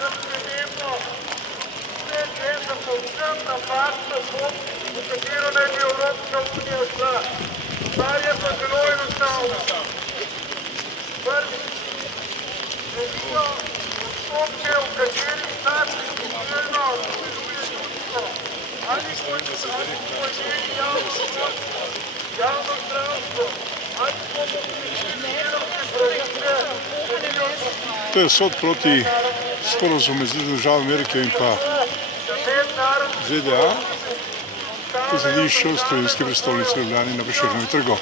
da sprememo vse te za povsem napačno pot, v katero naj bi Evropska unija šla. Stvar je pa zelo enostavna. Prvič, želijo postopke, v katerih vsak individualno deluje ljudstvo. Ali bomo imeli javno šolstvo, javno zdravstvo, ali bomo privilegirane pravice, To je sod proti sporazumu med Združenimi državami Amerike in pa ZDA, ki sledi šolstvo slovenske prestolnice v Ljubljani na Prešernovem trgu.